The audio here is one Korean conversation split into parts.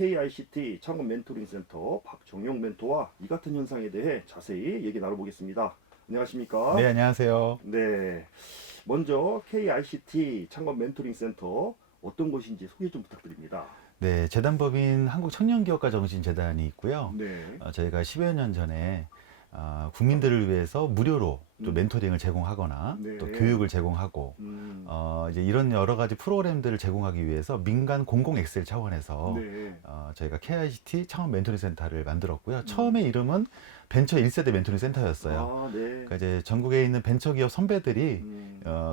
KICT 창업 멘토링 센터 박정용 멘토와 이 같은 현상에 대해 자세히 얘기 나눠보겠습니다. 안녕하십니까? 네, 안녕하세요. 네. 먼저 KICT 창업 멘토링 센터 어떤 곳인지 소개 좀 부탁드립니다. 네, 재단법인 한국청년기업가정신재단이 있고요. 네. 저희가 10여 년 전에 국민들을 위해서 무료로 또 멘토링을 제공하거나 네. 또 교육을 제공하고 이제 이런 여러 가지 프로그램들을 제공하기 위해서 민간 공공 엑셀 차원에서 네. 저희가 KICT 창업 멘토링 센터를 만들었고요. 처음에 이름은 벤처 1세대 멘토링 센터였어요. 아, 네. 그러니까 이제 전국에 있는 벤처기업 선배들이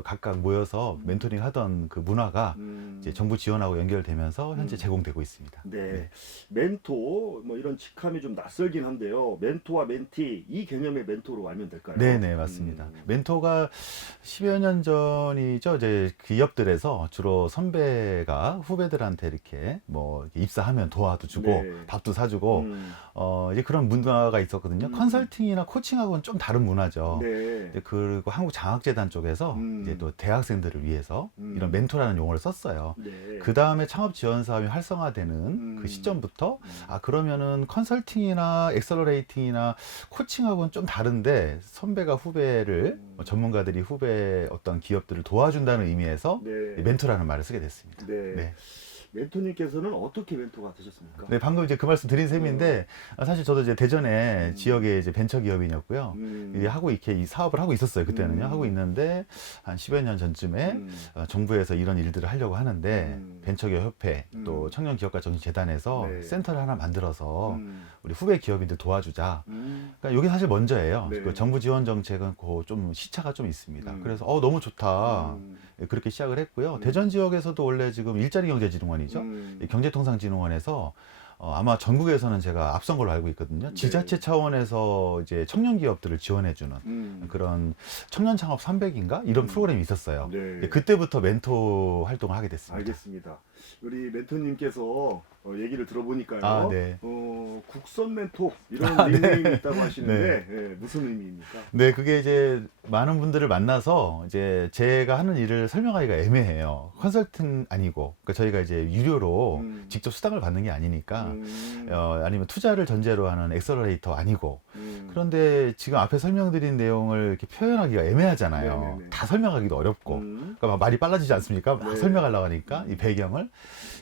각각 모여서 멘토링 하던 그 문화가 이제 정부 지원하고 연결되면서 현재 제공되고 있습니다. 네. 멘토 뭐 이런 직함이 좀 낯설긴 한데요. 멘토와 멘티 이 개념의 멘토로 알면 될까요? 네네, 맞습니다. 멘토가 10여 년 전이죠. 이제 기업들에서 주로 선배가 후배들한테 이렇게 뭐 이렇게 입사하면 도와도 주고 네. 밥도 사주고 이제 그런 문화가 있었거든요. 컨설팅이나 코칭하고는 좀 다른 문화죠. 네. 이제 그리고 한국장학재단 쪽에서 이제 또 대학생들을 위해서 이런 멘토라는 용어를 썼어요. 네. 그 다음에 창업 지원 사업이 활성화되는 그 시점부터 그러면은 컨설팅이나 엑셀러레이팅이나 코칭하고는 좀 다른데 선배가 후배를 전문가들이 후배 어떤 기업들을 도와준다는 의미에서 네. 멘토라는 말을 쓰게 됐습니다. 네. 네. 멘토님께서는 어떻게 멘토가 되셨습니까? 네, 방금 이제 그 말씀 드린 셈인데 사실 저도 이제 대전에 지역의 이제 벤처 기업인이었고요. 이제 하고 이렇게 이 사업을 하고 있었어요. 그때는요. 하고 있는데 한 10여 년 전쯤에 정부에서 이런 일들을 하려고 하는데 벤처기업 협회 또 청년기업가 정신재단에서 네. 센터를 하나 만들어서 우리 후배 기업인들 도와주자. 그러니까 이게 사실 먼저예요. 네. 그 정부 지원 정책은 그 좀 시차가 좀 있습니다. 그래서 너무 좋다. 예, 그렇게 시작을 했고요. 대전 지역에서도 원래 지금 일자리경제진흥원이죠. 이 경제통상진흥원에서 아마 전국에서는 제가 앞선 걸로 알고 있거든요. 지자체 차원에서 이제 청년 기업들을 지원해주는 그런 청년 창업 300인가 이런 프로그램이 있었어요. 네. 예, 그때부터 멘토 활동을 하게 됐습니다. 알겠습니다. 우리 멘토님께서 얘기를 들어보니까요. 아, 네. 국선 멘토 이런 닉네임이 있다고 하시는데 예, 무슨 의미입니까? 네, 그게 이제 많은 분들을 만나서 이제 제가 하는 일을 설명하기가 애매해요. 컨설팅 아니고, 그러니까 저희가 이제 유료로 직접 수당을 받는 게 아니니까, 아니면 투자를 전제로 하는 엑셀러레이터 아니고, 그런데 지금 앞에 설명드린 내용을 이렇게 표현하기가 애매하잖아요. 네네네. 다 설명하기도 어렵고, 그러니까 막 말이 빨라지지 않습니까? 막 네. 설명하려고 하니까 이 배경을.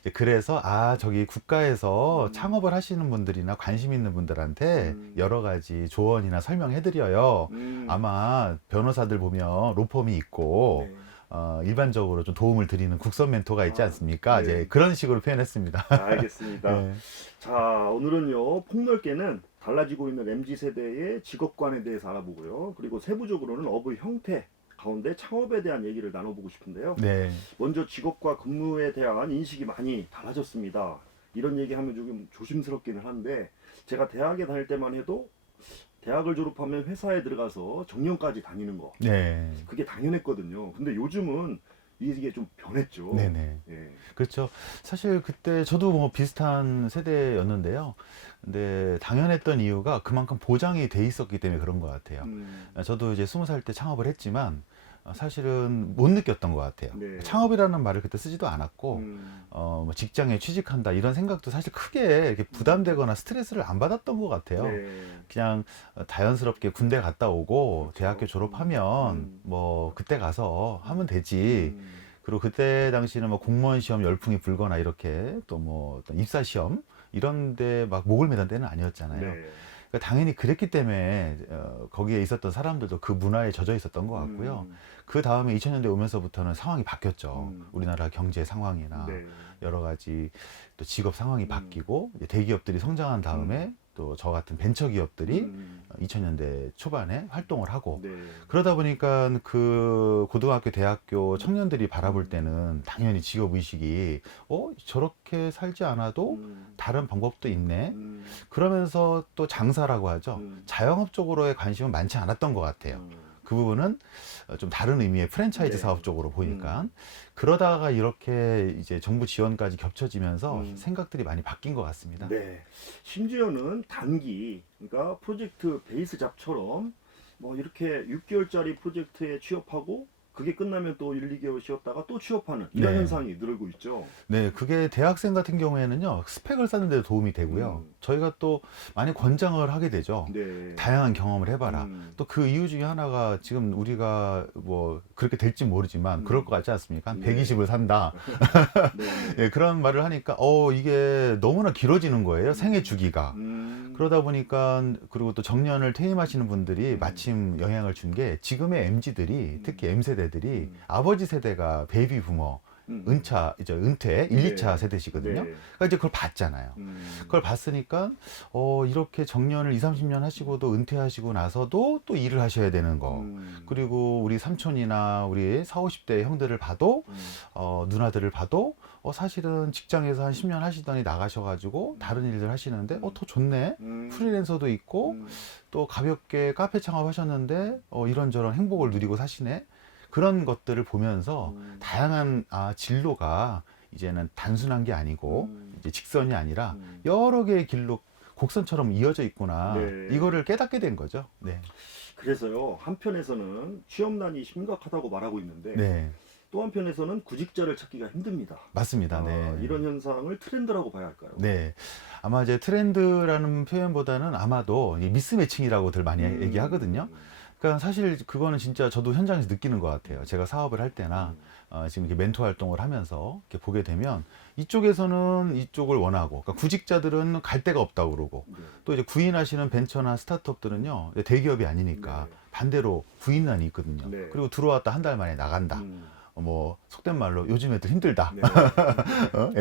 이제 그래서 저기 국가에서 창업을 하시는 분들이나 관심 있는 분들한테 여러 가지 조언이나 설명해드려요. 아마 변호사들 보면 로펌이 있고 네. 일반적으로 좀 도움을 드리는 국선 멘토가 있지 않습니까? 네. 이제 그런 식으로 표현했습니다. 알겠습니다. 네. 자, 오늘은요 폭넓게는 달라지고 있는 MZ세대의 직업관에 대해서 알아보고요. 그리고 세부적으로는 업의 형태 가운데 창업에 대한 얘기를 나눠보고 싶은데요. 네. 먼저 직업과 근무에 대한 인식이 많이 달라졌습니다. 이런 얘기하면 조금 조심스럽기는 한데 제가 대학에 다닐 때만 해도 대학을 졸업하면 회사에 들어가서 정년까지 다니는 거 네. 그게 당연했거든요. 근데 요즘은 이게 좀 변했죠. 네네. 예. 그렇죠. 사실 그때 저도 뭐 비슷한 세대였는데요. 근데 당연했던 이유가 그만큼 보장이 돼 있었기 때문에 그런 것 같아요. 저도 이제 20살 때 창업을 했지만 사실은 못 느꼈던 것 같아요. 네. 창업이라는 말을 그때 쓰지도 않았고 뭐 직장에 취직한다 이런 생각도 사실 크게 이렇게 부담되거나 스트레스를 안 받았던 것 같아요. 네. 그냥 자연스럽게 군대 갔다 오고 대학교 졸업하면 음. 뭐 그때 가서 하면 되지. 그리고 그때 당시는 뭐 공무원 시험 열풍이 불거나 이렇게 또 뭐 어떤 입사 시험 이런데 막 목을 매던 때는 아니었잖아요. 네. 그러니까 당연히 그랬기 때문에 거기에 있었던 사람들도 그 문화에 젖어 있었던 것 같고요. 그 다음에 2000년대 오면서부터는 상황이 바뀌었죠. 우리나라 경제 상황이나 네. 여러 가지 또 직업 상황이 바뀌고 이제 대기업들이 성장한 다음에 또 저 같은 벤처 기업들이 2000년대 초반에 활동을 하고 네. 그러다 보니까 그 고등학교, 대학교 청년들이 바라볼 때는 당연히 직업 의식이 저렇게 살지 않아도 다른 방법도 있네. 그러면서 또 장사라고 하죠. 자영업 쪽으로의 관심은 많지 않았던 것 같아요. 그 부분은 좀 다른 의미의 프랜차이즈 네. 사업 쪽으로 보니까 그러다가 이렇게 이제 정부 지원까지 겹쳐지면서 생각들이 많이 바뀐 것 같습니다. 네. 심지어는 단기, 그러니까 프로젝트 베이스 잡처럼 뭐 이렇게 6개월짜리 프로젝트에 취업하고 그게 끝나면 또 1, 2개월 쉬었다가 또 취업하는 이런 네. 현상이 늘고 있죠. 네, 그게 대학생 같은 경우에는요, 스펙을 쌓는 데 도움이 되고요. 저희가 또 많이 권장을 하게 되죠. 네. 다양한 경험을 해봐라. 또 그 이유 중에 하나가 지금 우리가 뭐 그렇게 될지 모르지만 그럴 것 같지 않습니까? 한 네. 120을 산다. 네. 예, 그런 말을 하니까 이게 너무나 길어지는 거예요. 생애 주기가. 그러다 보니까 그리고 또 정년을 퇴임하시는 분들이 마침 영향을 준 게 지금의 MZ들이 특히 M세대들이 아버지 세대가 베이비 부머 이제 은퇴 1, 2차 세대시거든요. 네. 그러니까 이제 그걸 봤잖아요. 그걸 봤으니까 이렇게 정년을 2, 30년 하시고도 은퇴하시고 나서도 또 일을 하셔야 되는 거. 그리고 우리 삼촌이나 우리 4, 50대 형들을 봐도 누나들을 봐도 사실은 직장에서 한 10년 하시더니 나가셔가지고 다른 일들 하시는데 더 좋네. 프리랜서도 있고 또 가볍게 카페 창업하셨는데 이런저런 행복을 누리고 사시네. 그런 것들을 보면서 다양한 진로가 이제는 단순한 게 아니고 이제 직선이 아니라 여러 개의 길로 곡선처럼 이어져 있구나. 네. 이거를 깨닫게 된 거죠. 네. 그래서요, 한편에서는 취업난이 심각하다고 말하고 있는데 네. 또 한편에서는 구직자를 찾기가 힘듭니다. 맞습니다. 네. 이런 현상을 트렌드라고 봐야 할까요? 네. 아마 이제 트렌드라는 표현보다는 아마도 이 미스매칭이라고들 많이 얘기하거든요. 그러니까 사실 그거는 진짜 저도 현장에서 느끼는 것 같아요. 제가 사업을 할 때나 지금 이렇게 멘토 활동을 하면서 이렇게 보게 되면 이쪽에서는 이쪽을 원하고, 그러니까 구직자들은 갈 데가 없다고 그러고, 또 이제 구인하시는 벤처나 스타트업들은요, 대기업이 아니니까 반대로 구인난이 있거든요. 네. 그리고 들어왔다 한 달 만에 나간다. 뭐 속된 말로 요즘 애들 힘들다. 네.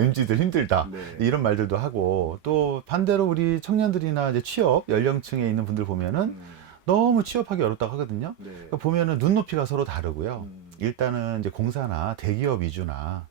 MZ들 힘들다. 네. 이런 말들도 하고, 또 반대로 우리 청년들이나 이제 취업 연령층에 있는 분들 보면은 너무 취업하기 어렵다고 하거든요. 네. 그러니까 보면은 눈높이가 서로 다르고요. 일단은 이제 공사나 대기업 위주나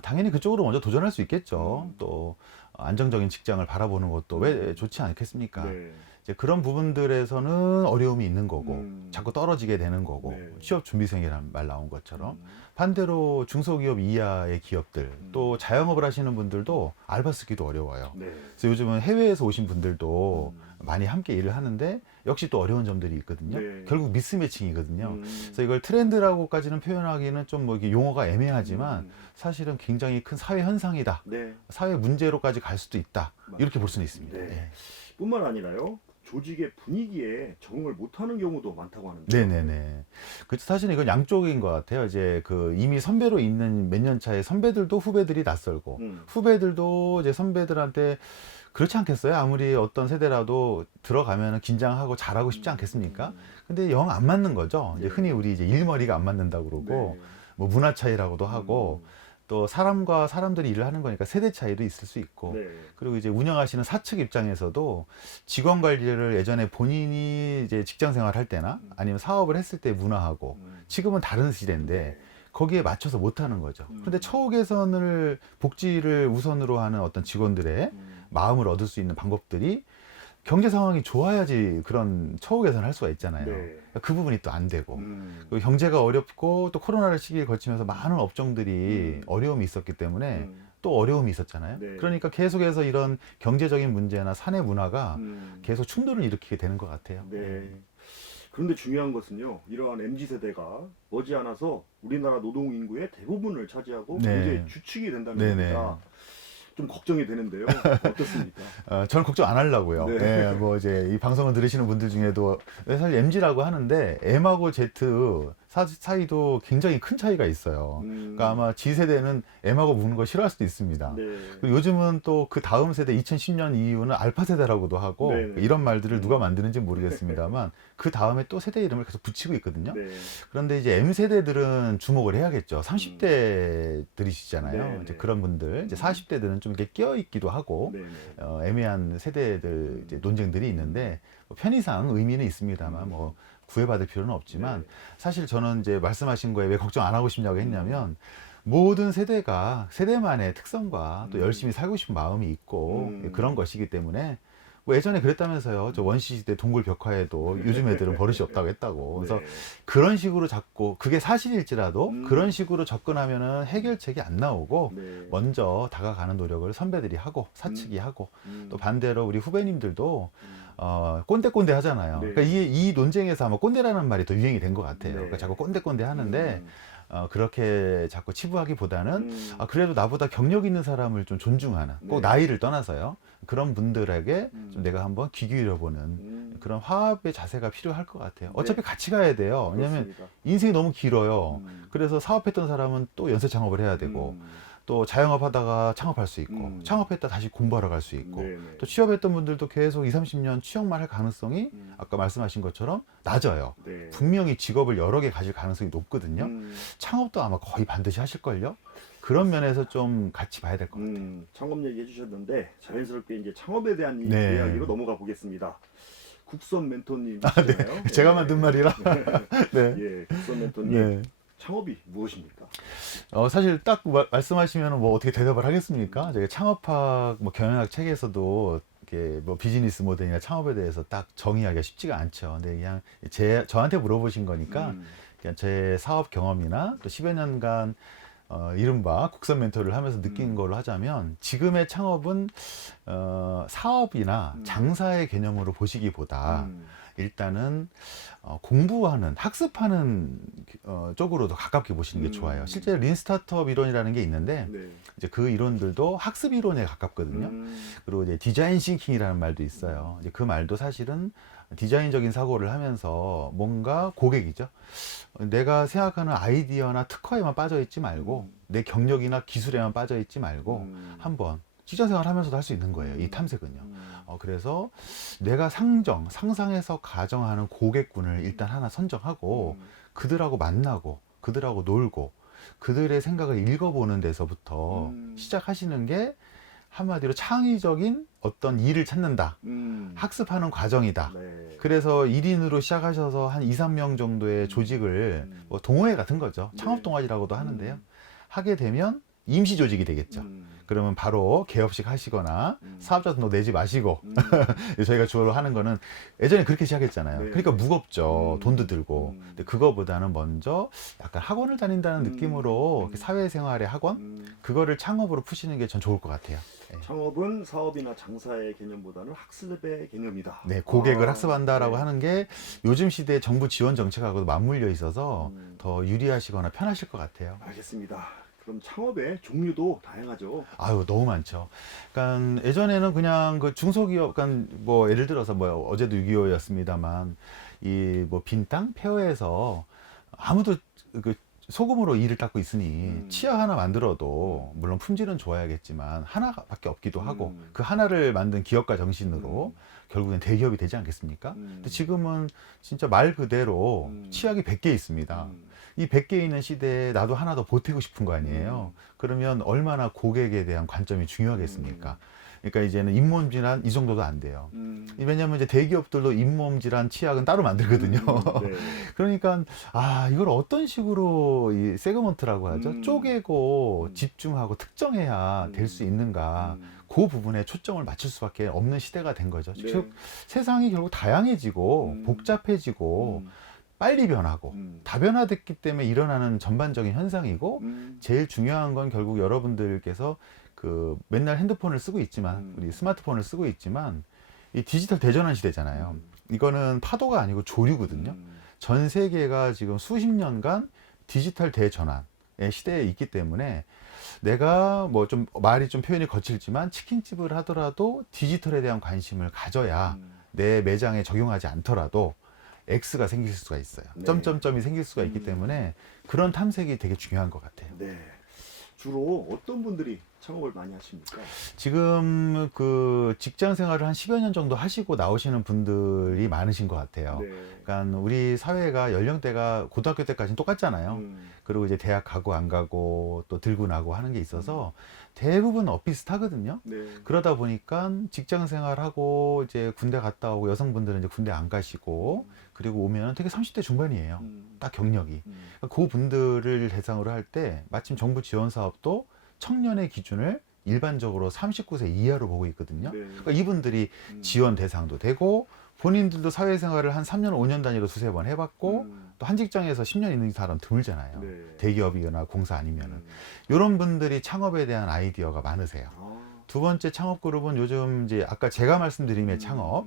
당연히 그쪽으로 먼저 도전할 수 있겠죠. 또 안정적인 직장을 바라보는 것도 왜 좋지 않겠습니까? 네. 이제 그런 부분들에서는 어려움이 있는 거고 자꾸 떨어지게 되는 거고 네. 취업 준비생이라는 말 나온 것처럼 반대로 중소기업 이하의 기업들 또 자영업을 하시는 분들도 알바 쓰기도 어려워요. 네. 그래서 요즘은 해외에서 오신 분들도 많이 함께 일을 하는데 역시 또 어려운 점들이 있거든요. 네. 결국 미스매칭이거든요. 그래서 이걸 트렌드라고까지는 표현하기는 좀 뭐 이게 용어가 애매하지만 사실은 굉장히 큰 사회 현상이다. 네. 사회 문제로까지 갈 수도 있다. 이렇게 볼 수는 있습니다. 네. 네. 뿐만 아니라요, 조직의 분위기에 적응을 못하는 경우도 많다고 하는데. 네네네. 그 사실 이건 양쪽인 것 같아요. 이제 그 이미 선배로 있는 몇 년 차의 선배들도 후배들이 낯설고 후배들도 이제 선배들한테 그렇지 않겠어요? 아무리 어떤 세대라도 들어가면 긴장하고 잘하고 싶지 않겠습니까? 근데 영 안 맞는 거죠. 이제 흔히 우리 이제 일머리가 안 맞는다고 그러고 네. 뭐 문화 차이라고도 하고 또 사람과 사람들이 일을 하는 거니까 세대 차이도 있을 수 있고 네. 그리고 이제 운영하시는 사측 입장에서도 직원 관리를 예전에 본인이 이제 직장 생활할 때나 아니면 사업을 했을 때 문화하고 지금은 다른 시대인데 거기에 맞춰서 못 하는 거죠. 그런데 처우 개선을 복지를 우선으로 하는 어떤 직원들의 마음을 얻을 수 있는 방법들이 경제 상황이 좋아야지 그런 처우 개선을 할 수가 있잖아요. 네. 그 부분이 또 안 되고 그리고 경제가 어렵고 또 코로나를 시기에 거치면서 많은 업종들이 어려움이 있었기 때문에 또 어려움이 있었잖아요. 네. 그러니까 계속해서 이런 경제적인 문제나 사내 문화가 계속 충돌을 일으키게 되는 것 같아요. 네. 그런데 중요한 것은요, 이러한 MZ세대가 머지않아서 우리나라 노동 인구의 대부분을 차지하고 네. 경제의 주축이 된다는 네네. 겁니다. 좀 걱정이 되는데요. 어떻습니까? 저는 걱정 안 하려고요. 네. 네, 뭐 이제 이 방송을 들으시는 분들 중에도 사실 MG라고 하는데 M하고 Z 사이도 굉장히 큰 차이가 있어요. 그러니까 아마 G 세대는 M하고 묶는 거 싫어할 수도 있습니다. 네. 그리고 요즘은 또 그 다음 세대 2010년 이후는 알파 세대라고도 하고 네네. 이런 말들을 누가 만드는지 모르겠습니다만 그 다음에 또 세대 이름을 계속 붙이고 있거든요. 네. 그런데 이제 M 세대들은 주목을 해야겠죠. 30대들이시잖아요. 네네. 이제 그런 분들, 이제 40대들은 좀 이렇게 끼어 있기도 하고 네. 애매한 세대들 이제 논쟁들이 있는데 뭐 편의상 의미는 있습니다만 뭐 구애받을 필요는 없지만 네. 사실 저는 이제 말씀하신 거에 왜 걱정 안 하고 싶냐고 했냐면 모든 세대가 세대만의 특성과 또 열심히 살고 싶은 마음이 있고 그런 것이기 때문에 뭐 예전에 그랬다면서요. 저 원시 시대 동굴 벽화에도 요즘 애들은 버릇이 없다고 했다고. 그래서 네. 그런 식으로 자꾸 그게 사실일지라도 음. 그런 식으로 접근하면은 해결책이 안 나오고 네. 먼저 다가가는 노력을 선배들이 하고 사측이 하고 또 반대로 우리 후배님들도 꼰대꼰대 하잖아요. 네. 그러니까 이 논쟁에서 아마 꼰대라는 말이 더 유행이 된 것 같아요. 네. 그러니까 자꾸 꼰대꼰대 하는데 그렇게 자꾸 치부하기보다는 음. 그래도 나보다 경력 있는 사람을 좀 존중하는 꼭 네. 나이를 떠나서요. 그런 분들에게 좀 음. 내가 한번 귀 기울여보는 그런 화합의 자세가 필요할 것 같아요. 네. 어차피 같이 가야 돼요. 왜냐하면 그렇습니다. 인생이 너무 길어요. 음. 그래서 사업했던 사람은 또 연쇄 창업을 해야 되고 음. 또 자영업 하다가 창업할 수 있고 창업했다 다시 공부하러 갈 수 있고 네네. 또 취업했던 분들도 계속 2, 30년 취업만 할 가능성이 아까 말씀하신 것처럼 낮아요. 네. 분명히 직업을 여러 개 가질 가능성이 높거든요. 창업도 아마 거의 반드시 하실걸요? 그런 면에서 좀 같이 봐야 될 것 같아요. 창업 얘기 해주셨는데 자연스럽게 이제 창업에 대한 네. 이야기로 넘어가 보겠습니다. 국선 멘토님이시잖아요. 제가 만든 말이라. 네. 예, 국선 멘토님. 네. 창업이 무엇입니까? 사실 딱 말씀하시면 뭐 어떻게 대답을 하겠습니까? 제가 창업학, 뭐 경영학 책에서도 이렇게 뭐 비즈니스 모델이나 창업에 대해서 딱 정의하기가 쉽지가 않죠. 근데 그냥 저한테 물어보신 거니까 그냥 제 사업 경험이나 또 10여 년간 이른바 국선 멘토를 하면서 느낀 걸로 하자면 지금의 창업은 사업이나 장사의 개념으로 보시기보다 일단은 공부하는 학습하는 쪽으로 더 가깝게 보시는 게 좋아요. 실제 린 스타트업 이론이라는 게 있는데 네. 이제 그 이론들도 학습 이론에 가깝거든요. 그리고 이제 디자인 싱킹이라는 말도 있어요. 이제 그 말도 사실은 디자인적인 사고를 하면서 뭔가 고객이죠. 내가 생각하는 아이디어나 특화에만 빠져 있지 말고 내 경력이나 기술에만 빠져 있지 말고 한번 직장생활 하면서도 할 수 있는 거예요. 이 탐색은요. 그래서 내가 상상해서 가정하는 고객군을 일단 하나 선정하고 그들하고 만나고 그들하고 놀고 그들의 생각을 읽어보는 데서부터 시작하시는 게 한마디로 창의적인 어떤 일을 찾는다. 학습하는 과정이다. 네. 그래서 1인으로 시작하셔서 한 2, 3명 정도의 조직을 뭐 동호회 같은 거죠. 창업 동아리라고도 하는데요. 하게 되면 임시 조직이 되겠죠. 그러면 바로 개업식 하시거나 사업자 등록 내지 마시고 저희가 주로 하는 거는 예전에 그렇게 시작했잖아요. 네. 그러니까 무겁죠. 돈도 들고. 근데 그거보다는 먼저 약간 학원을 다닌다는 느낌으로 이렇게 사회생활의 학원? 그거를 창업으로 푸시는 게 전 좋을 것 같아요. 네. 창업은 사업이나 장사의 개념보다는 학습의 개념이다. 네, 고객을 아, 학습한다라고 네. 하는 게 요즘 시대의 정부 지원 정책하고도 맞물려 있어서 더 유리하시거나 편하실 것 같아요. 알겠습니다. 그럼 창업의 종류도 다양하죠. 아유, 너무 많죠. 그러니까 예전에는 그냥 그 중소기업, 그러니까 뭐 예를 들어서 뭐 어제도 6.25였습니다만 이 뭐 빈 땅 폐허해서 아무도 그 소금으로 이를 닦고 있으니 치아 하나 만들어도 물론 품질은 좋아야겠지만 하나밖에 없기도 하고 그 하나를 만든 기업가 정신으로 결국엔 대기업이 되지 않겠습니까? 근데 지금은 진짜 말 그대로 치약이 100개 있습니다. 이 100개 있는 시대에 나도 하나 더 보태고 싶은 거 아니에요. 그러면 얼마나 고객에 대한 관점이 중요하겠습니까? 그러니까 이제는 잇몸질한 이 정도도 안 돼요. 왜냐하면 이제 대기업들도 잇몸질한 치약은 따로 만들거든요. 네. 그러니까 이걸 어떤 식으로 이 세그먼트라고 하죠. 쪼개고 집중하고 특정해야 될 수 있는가. 그 부분에 초점을 맞출 수밖에 없는 시대가 된 거죠. 네. 즉 세상이 결국 다양해지고 복잡해지고 빨리 변하고 다변화됐기 때문에 일어나는 전반적인 현상이고 제일 중요한 건 결국 여러분들께서 그 맨날 핸드폰을 쓰고 있지만 우리 스마트폰을 쓰고 있지만 이 디지털 대전환 시대잖아요. 이거는 파도가 아니고 조류거든요. 전 세계가 지금 수십 년간 디지털 대전환의 시대에 있기 때문에 내가 뭐 좀 말이 좀 표현이 거칠지만 치킨집을 하더라도 디지털에 대한 관심을 가져야 내 매장에 적용하지 않더라도 X가 생길 수가 있어요. 네. 점점점이 생길 수가 있기 때문에 그런 탐색이 되게 중요한 것 같아요. 네. 주로 어떤 분들이 창업을 많이 하십니까? 지금 그 직장 생활을 한 10여 년 정도 하시고 나오시는 분들이 많으신 것 같아요. 네. 그러니까 우리 사회가 연령대가 고등학교 때까지는 똑같잖아요. 그리고 이제 대학 가고 안 가고 또 들고 나고 하는 게 있어서 대부분 비슷하거든요. 네. 그러다 보니까 직장 생활하고 이제 군대 갔다 오고 여성분들은 이제 군대 안 가시고 그리고 오면 되게 30대 중반이에요. 딱 경력이. 그 분들을 대상으로 할 때 마침 정부 지원 사업도 청년의 기준을 일반적으로 39세 이하로 보고 있거든요. 네. 그러니까 이분들이 음. 지원 대상도 되고 본인들도 사회생활을 한 3년, 5년 단위로 두세 번 해봤고 또 한 직장에서 10년 있는 사람 드물잖아요. 네. 대기업이거나 공사 아니면은. 음. 이런 분들이 창업에 대한 아이디어가 많으세요. 아. 두 번째 창업 그룹은 요즘 이제 아까 제가 말씀드린 창업,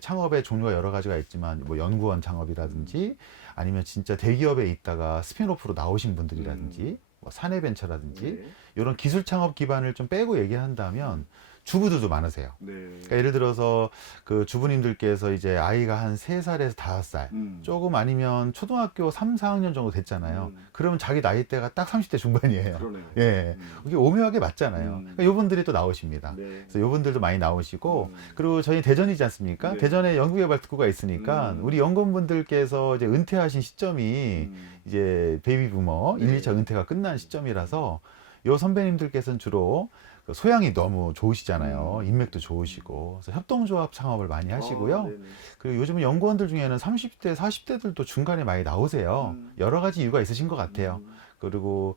창업의 종류가 여러 가지가 있지만 뭐 연구원 창업이라든지 아니면 진짜 대기업에 있다가 스핀오프로 나오신 분들이라든지 뭐 사내벤처라든지 네. 이런 기술 창업 기반을 좀 빼고 얘기한다면 주부들도 많으세요. 네. 그러니까 예를 들어서 그 주부님들께서 이제 아이가 한 3살에서 5살 조금 아니면 초등학교 3, 4학년 정도 됐잖아요. 그러면 자기 나이대가 딱 30대 중반이에요. 그러네요. 예. 이게 오묘하게 맞잖아요. 그러니까 요분들이 또 나오십니다. 네. 그래서 요분들도 많이 나오시고 그리고 저희 대전이지 않습니까? 네. 대전에 연구개발 특구가 있으니까 우리 연구원분들께서 이제 은퇴하신 시점이 이제 베이비부머 네. 1, 2차 은퇴가 끝난 시점이라서 요 선배님들께서는 주로 그 소양이 너무 좋으시잖아요. 인맥도 좋으시고. 그래서 협동조합 창업을 많이 하시고요. 아, 네네. 그리고 요즘은 연구원들 중에는 30대, 40대들도 중간에 많이 나오세요. 여러 가지 이유가 있으신 것 같아요. 그리고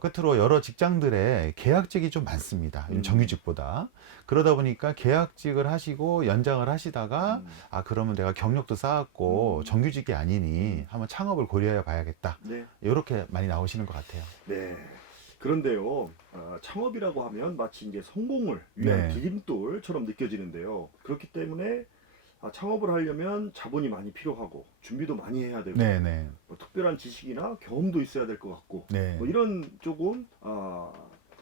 끝으로 여러 직장들의 계약직이 좀 많습니다. 정규직보다. 그러다 보니까 계약직을 하시고 연장을 하시다가 아 그러면 내가 경력도 쌓았고 정규직이 아니니 한번 창업을 고려해 봐야겠다. 네. 이렇게 많이 나오시는 것 같아요. 네. 그런데요, 창업이라고 하면 마치 이제 성공을 위한 네. 디딤돌처럼 느껴지는데요. 그렇기 때문에 창업을 하려면 자본이 많이 필요하고 준비도 많이 해야 되고 네네. 뭐 특별한 지식이나 경험도 있어야 될 것 같고 네. 뭐 이런 조금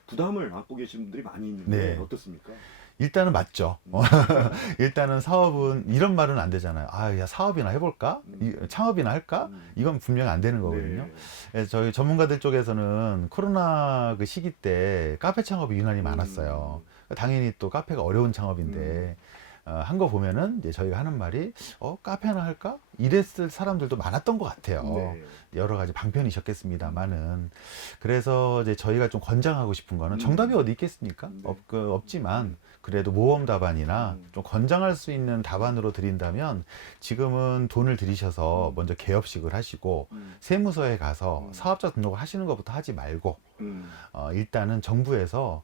부담을 안고 계신 분들이 많이 있는데 네. 어떻습니까? 일단은 맞죠. 일단은 사업은 이런 말은 안 되잖아요. 아, 야 사업이나 해볼까? 창업이나 할까? 이건 분명히 안 되는 거거든요. 네. 그래서 저희 전문가들 쪽에서는 코로나 그 시기 때 카페 창업이 유난히 많았어요. 당연히 또 카페가 어려운 창업인데 한 거 보면은 이제 저희가 하는 말이 카페나 할까? 이랬을 사람들도 많았던 것 같아요. 네. 여러 가지 방편이셨겠습니다만은 그래서 이제 저희가 좀 권장하고 싶은 거는 정답이 어디 있겠습니까? 네. 없지만 그래도 모험 답안이나 좀 권장할 수 있는 답안으로 드린다면 지금은 돈을 들이셔서 먼저 개업식을 하시고 세무서에 가서 사업자 등록을 하시는 것부터 하지 말고 일단은 정부에서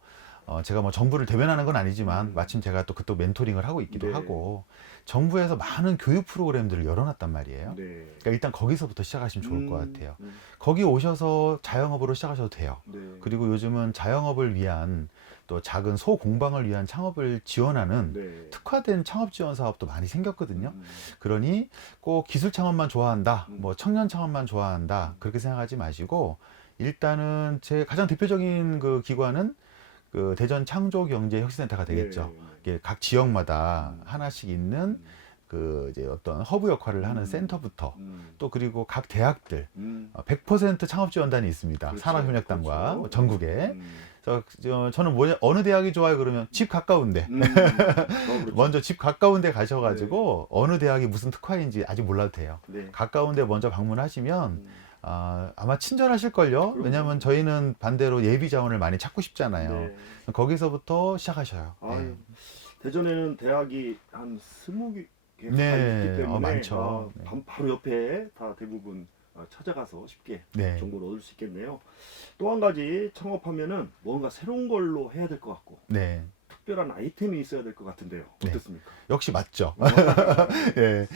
제가 뭐 정부를 대변하는 건 아니지만 마침 제가 또 그쪽 멘토링을 하고 있기도 네. 하고 정부에서 많은 교육 프로그램들을 열어놨단 말이에요. 네. 그러니까 일단 거기서부터 시작하시면 좋을 것 같아요. 거기 오셔서 자영업으로 시작하셔도 돼요. 네. 그리고 요즘은 자영업을 위한 또 작은 소공방을 위한 창업을 지원하는 네. 특화된 창업 지원 사업도 많이 생겼거든요. 그러니 꼭 기술 창업만 좋아한다, 뭐 청년 창업만 좋아한다 그렇게 생각하지 마시고 일단은 제 가장 대표적인 그 기관은 그 대전 창조경제혁신센터가 되겠죠. 이게 각 지역마다 하나씩 있는 그 이제 어떤 허브 역할을 하는 센터부터 또 그리고 각 대학들 100% 창업 지원단이 있습니다. 그렇죠. 산업협력단과 그렇죠. 전국에. 그래서 저는 어느 대학이 좋아요 그러면 집 가까운데 그렇죠. 먼저 집 가까운데 가셔가지고 어느 대학이 무슨 특화인지 아직 몰라도 돼요. 네. 가까운데 먼저 방문하시면 아마 친절하실걸요. 왜냐하면 저희는 반대로 예비 자원을 많이 찾고 싶잖아요. 네. 거기서부터 시작하셔요. 아유, 대전에는 대학이 한 20개 네. 있기 때문에 많죠. 네. 바로 옆에 다 대부분 찾아가서 쉽게 네. 정보를 얻을 수 있겠네요. 또 한 가지 창업하면은 뭔가 새로운 걸로 해야 될 것 같고 네. 특별한 아이템이 있어야 될 것 같은데요. 네. 어떻습니까? 역시 맞죠. 예.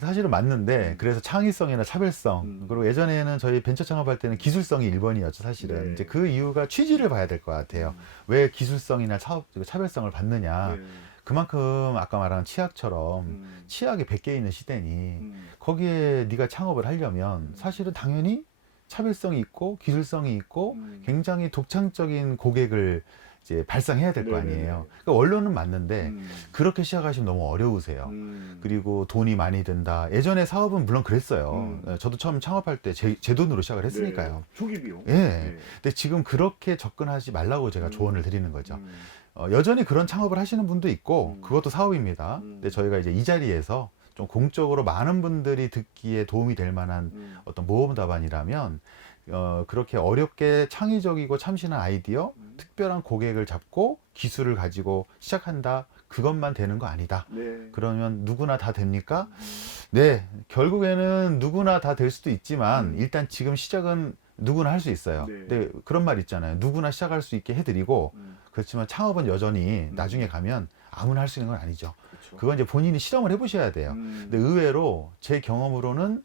사실은 맞는데, 그래서 창의성이나 차별성, 그리고 예전에는 저희 벤처 창업할 때는 기술성이 1번이었죠, 사실은. 네. 이제 그 이유가 취지를 봐야 될 것 같아요. 왜 기술성이나 차별성을 받느냐. 네. 그만큼 아까 말한 치약처럼 치약이 100개 있는 시대니 거기에 네가 창업을 하려면 사실은 당연히 차별성이 있고 기술성이 있고 굉장히 독창적인 고객을 이제 발상해야 될 거 아니에요. 그러니까 원론은 맞는데 그렇게 시작하시면 너무 어려우세요. 그리고 돈이 많이 든다. 예전에 사업은 물론 그랬어요. 저도 처음 창업할 때 제 돈으로 시작을 했으니까요. 네. 초기 비용. 예. 네. 근데 지금 그렇게 접근하지 말라고 제가 조언을 드리는 거죠. 여전히 그런 창업을 하시는 분도 있고 그것도 사업입니다. 근데 저희가 이제 이 자리에서 좀 공적으로 많은 분들이 듣기에 도움이 될 만한 어떤 모험 답안이라면 그렇게 어렵게 창의적이고 참신한 아이디어, 특별한 고객을 잡고 기술을 가지고 시작한다. 그것만 되는 거 아니다. 네. 그러면 누구나 다 됩니까? 네, 결국에는 누구나 다 될 수도 있지만 일단 지금 시작은 누구나 할 수 있어요. 네. 근데 그런 말 있잖아요. 누구나 시작할 수 있게 해드리고 그렇지만 창업은 여전히 나중에 가면 아무나 할 수 있는 건 아니죠. 그렇죠. 그건 이제 본인이 실험을 해보셔야 돼요. 근데 의외로 제 경험으로는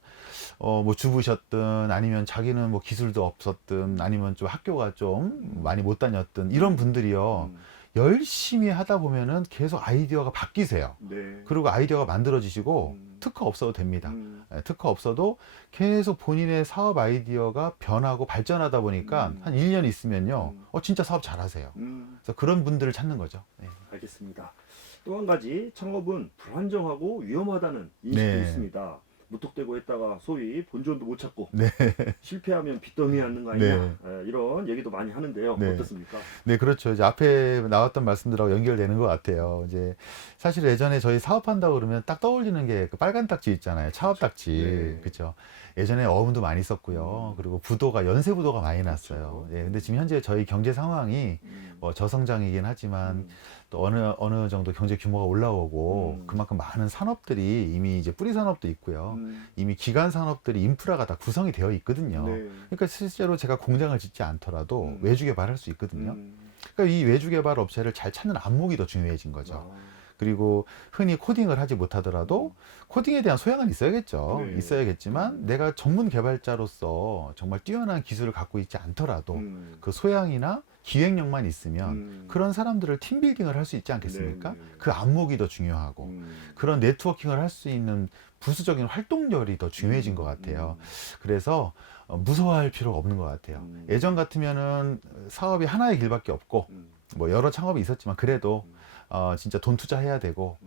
뭐 주부셨든 아니면 자기는 뭐 기술도 없었든 아니면 좀 학교가 좀 많이 못 다녔든 이런 분들이요. 열심히 하다 보면은 계속 아이디어가 바뀌세요. 네. 그리고 아이디어가 만들어지시고 특허 없어도 됩니다. 특허 없어도 계속 본인의 사업 아이디어가 변하고 발전하다 보니까 한 1년 있으면요. 진짜 사업 잘하세요. 그래서 그런 분들을 찾는 거죠. 네. 알겠습니다. 또 한 가지 창업은 불안정하고 위험하다는 인식도 네. 있습니다. 무턱대고 했다가 소위 본전도 못 찾고 네. 실패하면 빚더미 앉는 거 아니냐 네. 이런 얘기도 많이 하는데요. 네. 어떻습니까? 네, 그렇죠. 이제 앞에 나왔던 말씀들하고 연결되는 것 같아요. 이제 사실 예전에 저희 사업한다고 그러면 딱 떠올리는 게 그 빨간 딱지 있잖아요. 차업 딱지. 네. 그렇죠. 예전에 어음도 많이 썼고요. 그리고 부도가 연쇄 부도가 많이 났어요. 예, 근데 지금 현재 저희 경제 상황이 뭐 저성장이긴 하지만 또 어느 정도 경제 규모가 올라오고 그만큼 많은 산업들이 이미 이제 뿌리 산업도 있고요. 이미 기간 산업들이 인프라가 다 구성이 되어 있거든요. 네. 그러니까 실제로 제가 공장을 짓지 않더라도 외주 개발할 수 있거든요. 음. 그러니까 이 외주 개발 업체를 잘 찾는 안목이 더 중요해진 거죠. 아. 그리고 흔히 코딩을 하지 못하더라도 코딩에 대한 소양은 있어야겠죠. 네. 있어야겠지만 내가 전문 개발자로서 정말 뛰어난 기술을 갖고 있지 않더라도 그 소양이나 기획력만 있으면 그런 사람들을 팀빌딩을 할 수 있지 않겠습니까? 네, 네. 그 안목이 더 중요하고 그런 네트워킹을 할 수 있는 부수적인 활동열이 더 중요해진 것 같아요. 그래서 무서워할 필요가 없는 것 같아요. 예전 같으면은 사업이 하나의 길밖에 없고 뭐 여러 창업이 있었지만 그래도 진짜 돈 투자해야 되고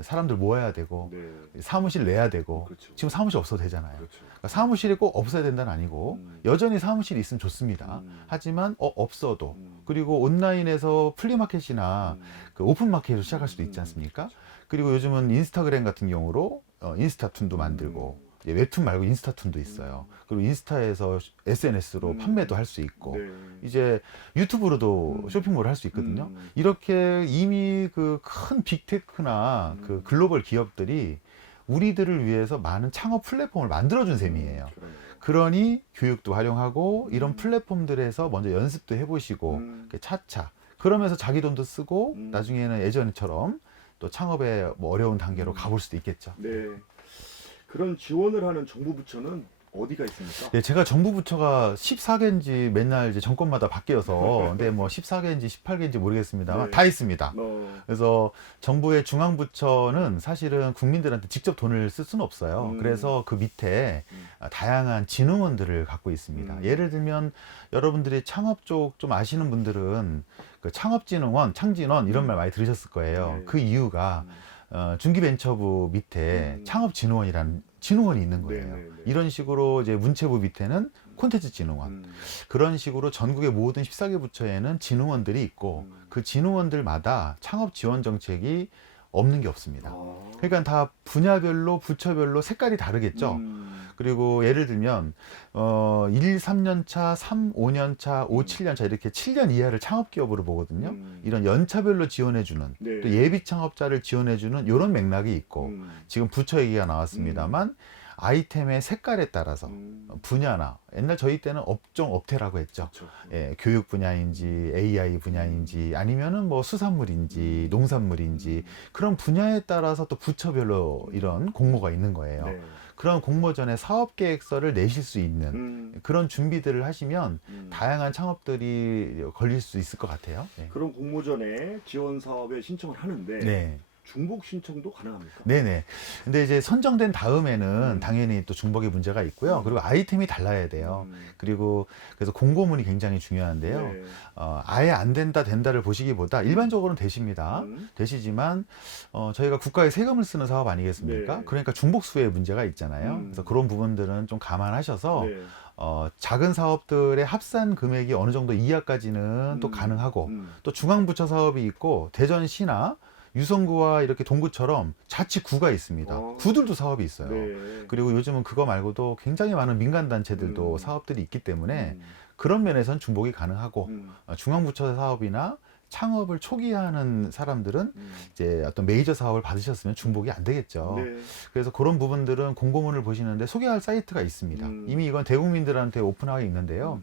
사람들 모아야 되고 네. 사무실 내야 되고 그렇죠. 지금 사무실 없어도 되잖아요. 그렇죠. 그러니까 사무실이 꼭 없어야 된다는 아니고 여전히 사무실이 있으면 좋습니다. 하지만 없어도 그리고 온라인에서 플리마켓이나 그 오픈마켓으로 시작할 수도 있지 않습니까? 그리고 요즘은 인스타그램 같은 경우로 인스타툰도 만들고 웹툰 말고 인스타툰도 있어요. 그리고 인스타에서 SNS로 판매도 할 수 있고 네. 이제 유튜브로도 쇼핑몰을 할 수 있거든요. 이렇게 이미 그 큰 빅테크나 그 글로벌 기업들이 우리들을 위해서 많은 창업 플랫폼을 만들어준 셈이에요. 그러네요. 그러니 교육도 활용하고 이런 플랫폼들에서 먼저 연습도 해보시고 이렇게 차차 그러면서 자기 돈도 쓰고 나중에는 예전처럼 또 창업의 뭐 어려운 단계로 가볼 수도 있겠죠. 네. 그런 지원을 하는 정부 부처는 어디가 있습니까? 네, 제가 정부 부처가 14개인지 맨날 이제 정권마다 바뀌어서 근데 뭐 14개인지 18개인지 모르겠습니다만 네. 다 있습니다. 그래서 정부의 중앙 부처는 사실은 국민들한테 직접 돈을 쓸 수는 없어요. 그래서 그 밑에 다양한 진흥원들을 갖고 있습니다. 예를 들면 여러분들이 창업 쪽 좀 아시는 분들은 그 창업진흥원, 창진원 이런 말 많이 들으셨을 거예요. 네. 그 이유가 중기벤처부 밑에 창업진흥원이라는 진흥원이 있는 거예요. 네, 네, 네. 이런 식으로 이제 문체부 밑에는 콘텐츠진흥원 그런 식으로 전국의 모든 14개 부처에는 진흥원들이 있고 그 진흥원들마다 창업 지원 정책이 없는 게 없습니다. 그러니까 다 분야별로 부처별로 색깔이 다르겠죠. 그리고 예를 들면 1, 3년차, 3, 5년차, 5, 7년차 이렇게 7년 이하를 창업기업으로 보거든요. 이런 연차별로 지원해주는 네. 또 예비 창업자를 지원해주는 이런 맥락이 있고 지금 부처 얘기가 나왔습니다만 아이템의 색깔에 따라서 분야나 옛날 저희 때는 업종 업태라고 했죠. 그렇죠. 예, 교육 분야인지 AI 분야인지 아니면은 뭐 수산물인지 농산물인지 그런 분야에 따라서 또 부처별로 이런 공모가 있는 거예요. 네. 그런 공모 전에 사업 계획서를 내실 수 있는 그런 준비들을 하시면 다양한 창업들이 걸릴 수 있을 것 같아요. 네. 그런 공모전에 지원 사업에 신청을 하는데 네. 중복 신청도 가능합니까? 네네. 근데 이제 선정된 다음에는 당연히 또 중복의 문제가 있고요. 그리고 아이템이 달라야 돼요. 그리고 그래서 공고문이 굉장히 중요한데요. 네. 아예 안 된다, 된다를 보시기보다 일반적으로는 되십니다. 되시지만 저희가 국가의 세금을 쓰는 사업 아니겠습니까? 네. 그러니까 중복수의 문제가 있잖아요. 그래서 그런 부분들은 좀 감안하셔서 네. 작은 사업들의 합산 금액이 어느 정도 이하까지는 또 가능하고 또 중앙부처 사업이 있고 대전시나 유성구와 이렇게 동구처럼 자치구가 있습니다. 구들도 사업이 있어요. 네. 그리고 요즘은 그거 말고도 굉장히 많은 민간단체들도 사업들이 있기 때문에 그런 면에선 중복이 가능하고 중앙부처 사업이나 창업을 초기에 하는 사람들은 이제 어떤 메이저 사업을 받으셨으면 중복이 안 되겠죠. 네. 그래서 그런 부분들은 공고문을 보시는데 소개할 사이트가 있습니다. 이미 이건 대국민들한테 오픈하게 있는데요.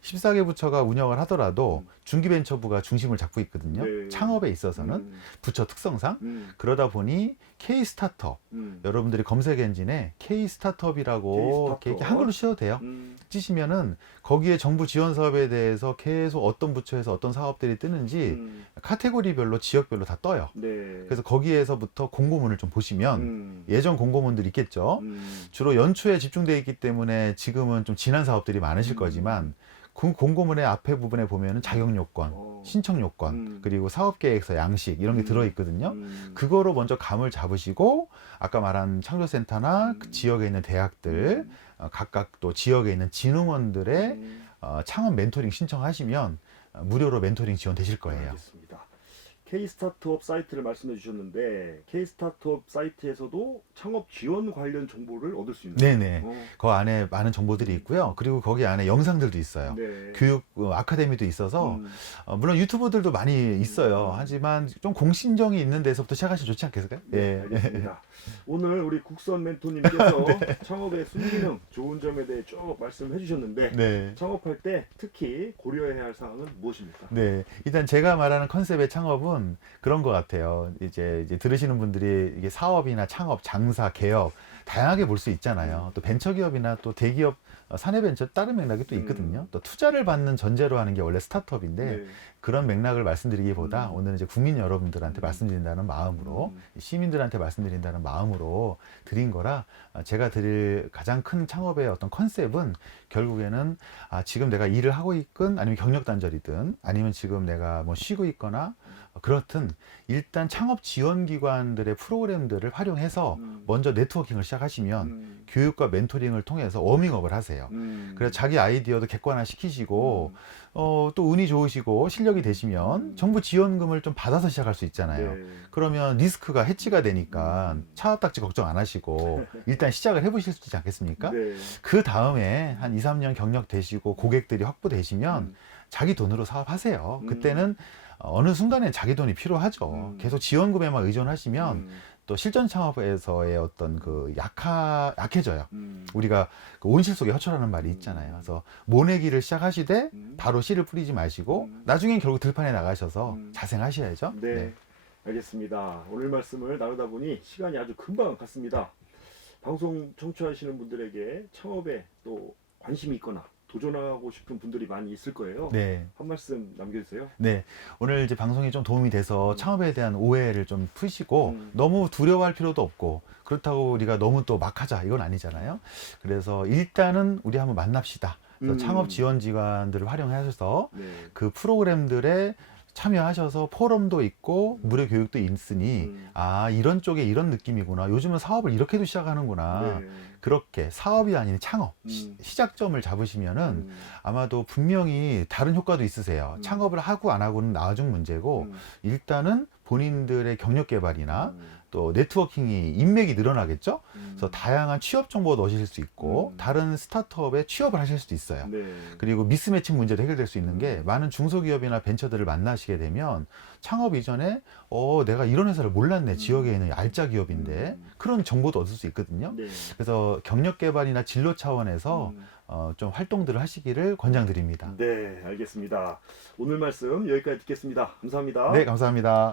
14개 부처가 운영을 하더라도 중기벤처부가 중심을 잡고 있거든요. 네. 창업에 있어서는 부처 특성상. 그러다 보니 K-스타트업, 여러분들이 검색 엔진에 K-스타트업이라고 이렇게 한글로 치셔도 돼요. 치시면은 거기에 정부 지원 사업에 대해서 계속 어떤 부처에서 어떤 사업들이 뜨는지 카테고리별로 지역별로 다 떠요. 네. 그래서 거기에서부터 공고문을 좀 보시면 예전 공고문들이 있겠죠. 주로 연초에 집중되어 있기 때문에 지금은 좀 지난 사업들이 많으실 거지만 그 공고문의 앞에 부분에 보면은 자격 요건, 신청 요건, 그리고 사업 계획서 양식 이런 게 들어 있거든요. 그거로 먼저 감을 잡으시고 아까 말한 창조센터나 그 지역에 있는 대학들, 각각 또 지역에 있는 진흥원들의 창업 멘토링 신청하시면 무료로 멘토링 지원 되실 거예요. 알겠습니다. K-스타트업 사이트를 말씀해 주셨는데 K-스타트업 사이트에서도 창업 지원 관련 정보를 얻을 수 있나요? 네네. 그 안에 많은 정보들이 있고요. 그리고 거기 안에 영상들도 있어요. 네. 교육 아카데미도 있어서 물론 유튜버들도 많이 있어요. 하지만 좀 공신정이 있는 데서부터 시작하시면 좋지 않겠을까요? 네, 알겠습니다. 오늘 우리 국선 멘토님께서 창업의 순기능, 좋은 점에 대해 쭉 말씀해 주셨는데 네. 창업할 때 특히 고려해야 할 사항은 무엇입니까? 네. 일단 제가 말하는 컨셉의 창업은 그런 것 같아요. 이제 들으시는 분들이 이게 사업이나 창업, 장사, 개업 다양하게 볼 수 있잖아요. 또 벤처기업이나 또 대기업, 사내벤처 다른 맥락이 또 있거든요. 또 투자를 받는 전제로 하는 게 원래 스타트업인데 네. 그런 맥락을 말씀드리기보다 오늘 이제 국민 여러분들한테 말씀드린다는 마음으로 시민들한테 말씀드린다는 마음으로 드린 거라 제가 드릴 가장 큰 창업의 어떤 컨셉은 결국에는 지금 내가 일을 하고 있건 아니면 경력 단절이든 아니면 지금 내가 뭐 쉬고 있거나 그렇든 일단 창업 지원 기관들의 프로그램들을 활용해서 먼저 네트워킹을 시작하시면 교육과 멘토링을 통해서 워밍업을 하세요. 그래서 자기 아이디어도 객관화 시키시고 또 운이 좋으시고 실력이 되시면 정부 지원금을 좀 받아서 시작할 수 있잖아요. 네. 그러면 리스크가 해지가 되니까 차업딱지 걱정 안 하시고 일단 시작을 해보실 수 있지 않겠습니까? 네. 그 다음에 한 2, 3년 경력 되시고 고객들이 확보되시면 자기 돈으로 사업하세요. 그때는 어느 순간에 자기 돈이 필요하죠. 계속 지원금에만 의존하시면 또 실전 창업에서의 어떤 그 약해져요. 우리가 그 온실 속에 허초라는 말이 있잖아요. 그래서 모내기를 시작하시되 바로 씨를 뿌리지 마시고 나중엔 결국 들판에 나가셔서 자생하셔야죠. 네. 알겠습니다. 오늘 말씀을 나누다 보니 시간이 아주 금방 갔습니다. 방송 청취하시는 분들에게 창업에 또 관심이 있거나 도전하고 싶은 분들이 많이 있을 거예요. 네. 한 말씀 남겨주세요. 네. 오늘 이제 방송이 좀 도움이 돼서 창업에 대한 오해를 좀 푸시고 너무 두려워할 필요도 없고 그렇다고 우리가 너무 또 막 하자 이건 아니잖아요. 그래서 일단은 우리 한번 만납시다. 그래서 창업 지원 기관들을 활용하셔서 네. 그 프로그램들에 참여하셔서 포럼도 있고 무료 교육도 있으니 이런 쪽에 이런 느낌이구나. 요즘은 사업을 이렇게도 시작하는구나. 네. 그렇게 사업이 아닌 창업 시작점을 잡으시면은 아마도 분명히 다른 효과도 있으세요. 창업을 하고 안 하고는 나중 문제고 일단은 본인들의 경력 개발이나 또 네트워킹이 인맥이 늘어나겠죠. 그래서 다양한 취업 정보도 얻으실 수 있고 다른 스타트업에 취업을 하실 수도 있어요. 네. 그리고 미스매칭 문제도 해결될 수 있는 게 많은 중소기업이나 벤처들을 만나시게 되면 창업 이전에 내가 이런 회사를 몰랐네. 지역에 있는 알짜 기업인데 그런 정보도 얻을 수 있거든요. 네. 그래서 경력 개발이나 진로 차원에서 좀 활동들을 하시기를 권장드립니다. 네, 알겠습니다. 오늘 말씀 여기까지 듣겠습니다. 감사합니다. 네, 감사합니다.